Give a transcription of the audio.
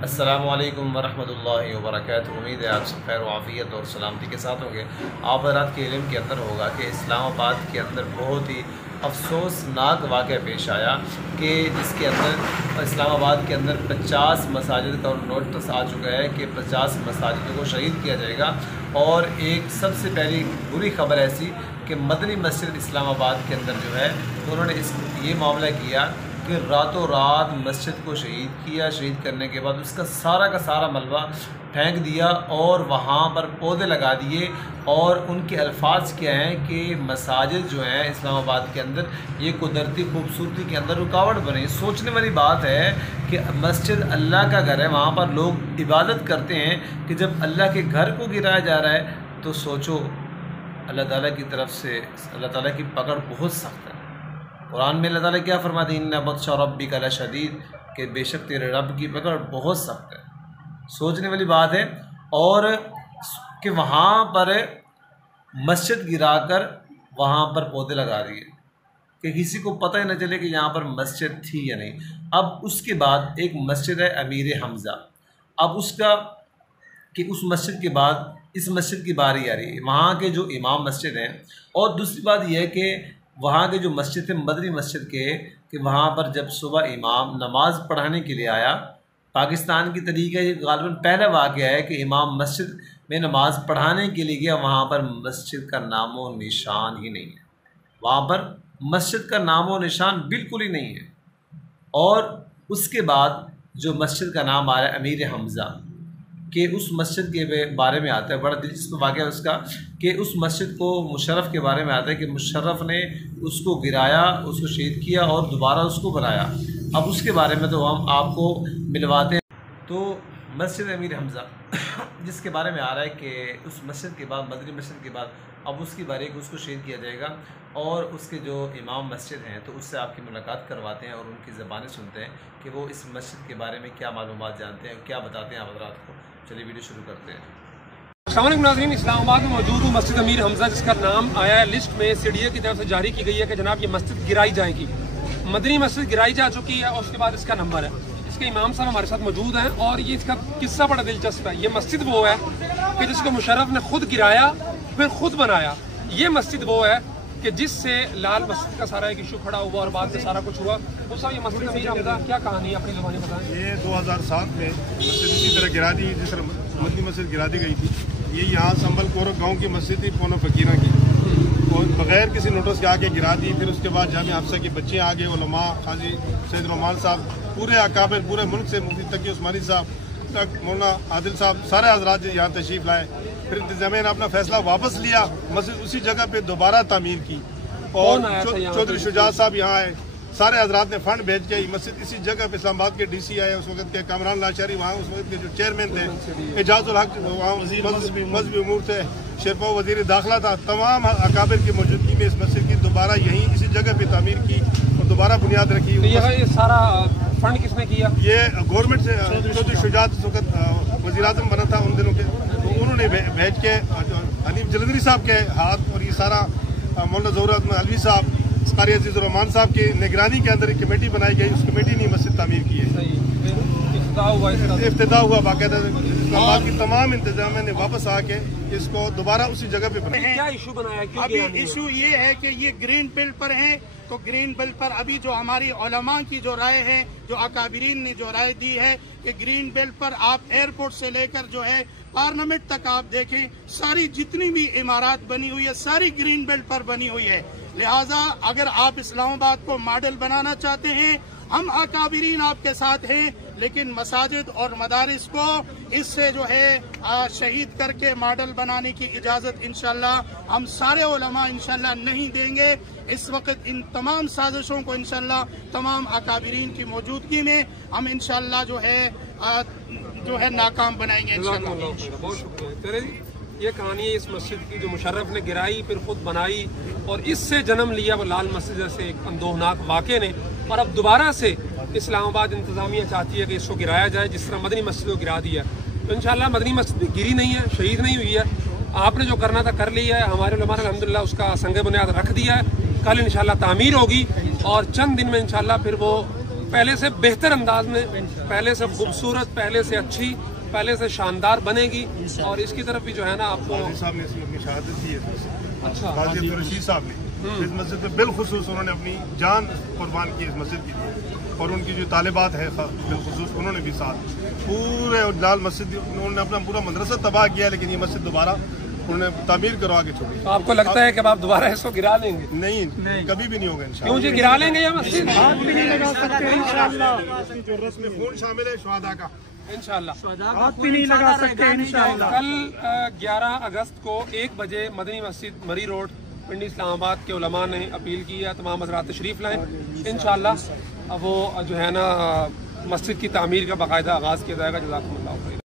अस्सलामुअलैकुम वरहमतुल्लाहि वबरकातुहू। उम्मीद है आप सब खैर वाफ़ियत और सलामती के साथ होंगे। आप हज़रात के इल्म के अंदर होगा कि इस्लामाबाद के अंदर बहुत ही अफसोसनाक वाक़या पेश आया कि जिसके अंदर इस्लामाबाद के अंदर 50 मसाजिद का नोटिस आ चुका है कि 50 मसाजिदों को शहीद किया जाएगा। और एक सबसे पहली बुरी खबर ऐसी कि मदनी मस्जिद इस्लामाबाद के अंदर जो है तो उन्होंने ये मामला किया कि रातों रात मस्जिद को शहीद किया। शहीद करने के बाद उसका सारा का सारा मलबा फेंक दिया और वहाँ पर पौधे लगा दिए। और उनके अल्फाज क्या हैं कि मसाजिद जो हैं इस्लामाबाद के अंदर ये कुदरती खूबसूरती के अंदर रुकावट बने। सोचने वाली बात है कि मस्जिद अल्लाह का घर है, वहाँ पर लोग इबादत करते हैं कि जब अल्लाह के घर को गिराया जा रहा है तो सोचो अल्लाह ताला की तरफ से अल्लाह ताला की पकड़ बहुत सख्त है। कुरान में अल्लाह ताला क्या फरमाते हैं, इन्ना बत्शा रब्बिका लशदीद, कि बेशक तेरे रब की पकड़ बहुत सख्त है। सोचने वाली बात है। और कि वहाँ पर मस्जिद गिराकर वहाँ पर पौधे लगा दिए कि किसी को पता ही न चले कि यहाँ पर मस्जिद थी या नहीं। अब उसके बाद एक मस्जिद है अमीर हमज़ा। अब उसका कि उस मस्जिद के बाद इस मस्जिद की बारी आ रही है, वहाँ के जो इमाम मस्जिद हैं। और दूसरी बात यह है कि वहाँ के जो मस्जिद थे मदनी मस्जिद के कि वहाँ पर जब सुबह इमाम नमाज़ पढ़ाने के लिए आया, पाकिस्तान की तरीका ये गालिबन पहला वाक़या है कि इमाम मस्जिद में नमाज़ पढ़ाने के लिए गया, वहाँ पर मस्जिद का नामो निशान ही नहीं है। वहाँ पर मस्जिद का नामो निशान बिल्कुल ही नहीं है। और उसके बाद जो मस्जिद का नाम आ रहा है अमीर हमज़ा, कि उस मस्जिद के बारे में आता है, बड़ा दिलचस्प वाक़या उसका कि उस मस्जिद को मुशर्रफ के बारे में आता है कि मुशर्रफ ने उसको गिराया, उसको शहीद किया और दोबारा उसको बनाया। अब उसके बारे में तो हम आपको मिलवाते हैं। तो मस्जिद अमीर हमज़ा जिसके बारे में आ रहा है कि उस मस्जिद के बाद मदनी मस्जिद के बाद अब उसकी बारी को उसको शहीद किया जाएगा। और उसके जो इमाम मस्जिद हैं तो उससे आपकी मुलाकात करवाते हैं और उनकी ज़बानें सुनते हैं कि वो इस मस्जिद के बारे में क्या मालूमात जानते हैं, क्या बताते हैं आप हज़रात को। चलिए वीडियो शुरू करते हैं। अस्सलाम वालेकुम नाज़रीन, इस्लामाबाद में मौजूद हूँ मस्जिद अमीर हमज़ा, जिसका नाम आया है लिस्ट में सीडीए की तरफ से जारी की गई है कि जनाब ये मस्जिद गिराई जाएगी। मदनी मस्जिद गिराई जा चुकी है और उसके बाद इसका नंबर है। इसके इमाम साहब हमारे साथ मौजूद हैं और ये इसका किस्सा बड़ा दिलचस्प है। ये मस्जिद वो है कि जिसको मुशर्रफ ने खुद गिराया फिर खुद बनाया। ये मस्जिद वो है कि जिससे लाल मस्जिद का सारा एक इशू खड़ा हुआ और बाद में सारा कुछ हुआ। वो सब ये मस्जिद अमीर हमज़ा क्या कहानी अपनी ज़बानी बताएं। ये 2007 में मस्जिद इसी तरह गिरा दी, जिस तरह मदनी मस्जिद गिरा दी गई थी। ये यहाँ संभल कोरक गाँव की मस्जिद थी, पोनो फ़कीरा की, और बग़ैर किसी नोटिस के आके गिरा दी। फिर उसके बाद जामिया हफ्सा के बच्चे आ गए, उलमा काजी सैयद रहमान साहब, पूरे अकाबिर पूरे मुल्क से, मुफ्ती तकी उस्मानी साहब तक, मौलाना आदिल साहब, सारे हज़रात यहाँ तशरीफ़ लाए। फिर इंतज़ामिया ने अपना फैसला वापस लिया, मस्जिद उसी जगह पे दोबारा तामीर की। और चौधरी शुजात साहब यहाँ आए, सारे हज़रात ने फंड भेज के मस्जिद इसी जगह पे, इस्लामाबाद के डीसी आए उस वक्त के, कामरान लाशारी वहाँ उस वक्त के जो चेयरमैन थे, एजाजुल हक वहाँ मजहबी उमूर थे, शेरपा वज़ीर दाखिला था, तमाम अकाबिर की मौजूदगी में इस मस्जिद की दोबारा यहीं इसी जगह पे तामीर की और दोबारा बुनियाद रखी। ये सारा फंड किसने किया? ये गवर्नमेंट से, चौधरी शुजात उस वक्त वज़ीर आज़म बना था उन दिनों के, तो उन्होंने भेज के हनीफ जलंधरी साहब के हाथ, और ये सारा मौलाना ज़हूर अहमद अलवी साहब, कारी अजीज़ रहमान साहब की निगरानी के अंदर एक कमेटी बनाई गई। उस कमेटी ने मस्जिद तामीर की है। इफ्तिताह हुआ बाकायदा, इस्लामाबाद की तमाम इंतजामिया ने वापस आके इसको दोबारा उसी जगह पे बनाया। क्या इशू बनाया? अभी इशू ये है कि ये ग्रीन बेल्ट पर है, तो ग्रीन बेल्ट पर अभी जो हमारी उलमा की जो राय है, जो अकाबिरीन ने जो राय दी है कि ग्रीन बेल्ट पर आप एयरपोर्ट से लेकर जो है पार्लियामेंट तक आप देखें, सारी जितनी भी इमारत बनी हुई है सारी ग्रीन बेल्ट पर बनी हुई है। लिहाजा अगर आप इस्लामाबाद को मॉडल बनाना चाहते हैं, हम अकाबिरीन आपके साथ हैं, लेकिन मसाजिद और मदारिस को इससे जो है शहीद करके मॉडल बनाने की इजाज़त इंशाल्लाह हम सारे उलमा इंशाल्लाह नहीं देंगे। इस वक्त इन तमाम साजिशों को इंशाल्लाह तमाम अकाबिरीन की मौजूदगी में हम इंशाल्लाह जो है नाकाम बनाएंगे इंशाल्लाह। बहुत शुक्रिया। ये कहानी है इस मस्जिद की जो मुशर्रफ ने गिराई फिर खुद बनाई और इससे जन्म लिया वो लाल मस्जिद जैसे एक अंदोहनाक वाक़े ने। और अब दोबारा से इस्लामाबाद इंतज़ामिया चाहती है कि इसको गिराया जाए जिस तरह मदनी मस्जिद को गिरा दिया। तो इंशाल्लाह मदनी मस्जिद भी गिरी नहीं है, शहीद नहीं हुई है। आपने जो करना था कर लिया है, हमारे उलमा ने अल्हम्दुलिल्लाह उसका संग बुनियाद रख दिया है। कल इंशाल्लाह तामीर होगी और चंद दिन में इंशाल्लाह फिर वो पहले से बेहतर अंदाज में, पहले से खूबसूरत, पहले से अच्छी, पहले से शानदार बनेगी। और इसकी तरफ भी जो है ना आपको गाजी साहब ने इसमें अपनी शहादत दी है। अच्छा, गाजी अब्दुल रशीद साहब ने इस मस्जिद में बिलखुसूस उन्होंने अपनी जान कुर्बान की इस मस्जिद की थी, और उनकी जो तालिबात है बिलखुसूस उन्होंने भी साथ पूरे लाल मस्जिद उन्होंने अपना पूरा मदरसा तबाह किया, लेकिन ये मस्जिद दोबारा उन्होंने तामीर करवा के छोड़ी। तो आपको लगता है कि अब आप दोबारा इसको गिरा लेंगे? नहीं, कभी भी नहीं होगा इंशाल्लाह। क्यों जी, गिरा लेंगे या मस्जिद? हाथ भी नहीं लगा सकते इंशाल्लाह। जो रस्म में खून शामिल है शुहदा का, इंशाल्लाह हाथ भी नहीं लगा सकते इंशाल्लाह। कल 11 अगस्त को 1 बजे मदनी मस्जिद मरी रोड पिंडी इस्लामाबाद के उलमा ने अपील की है तमाम हज़रात तशरीफ़ लाएँ। इंशाल्लाह वो जो है ना मस्जिद की तामीर का बाकायदा आगाज़ किया जाएगा। जज़ाकुमुल्लाह।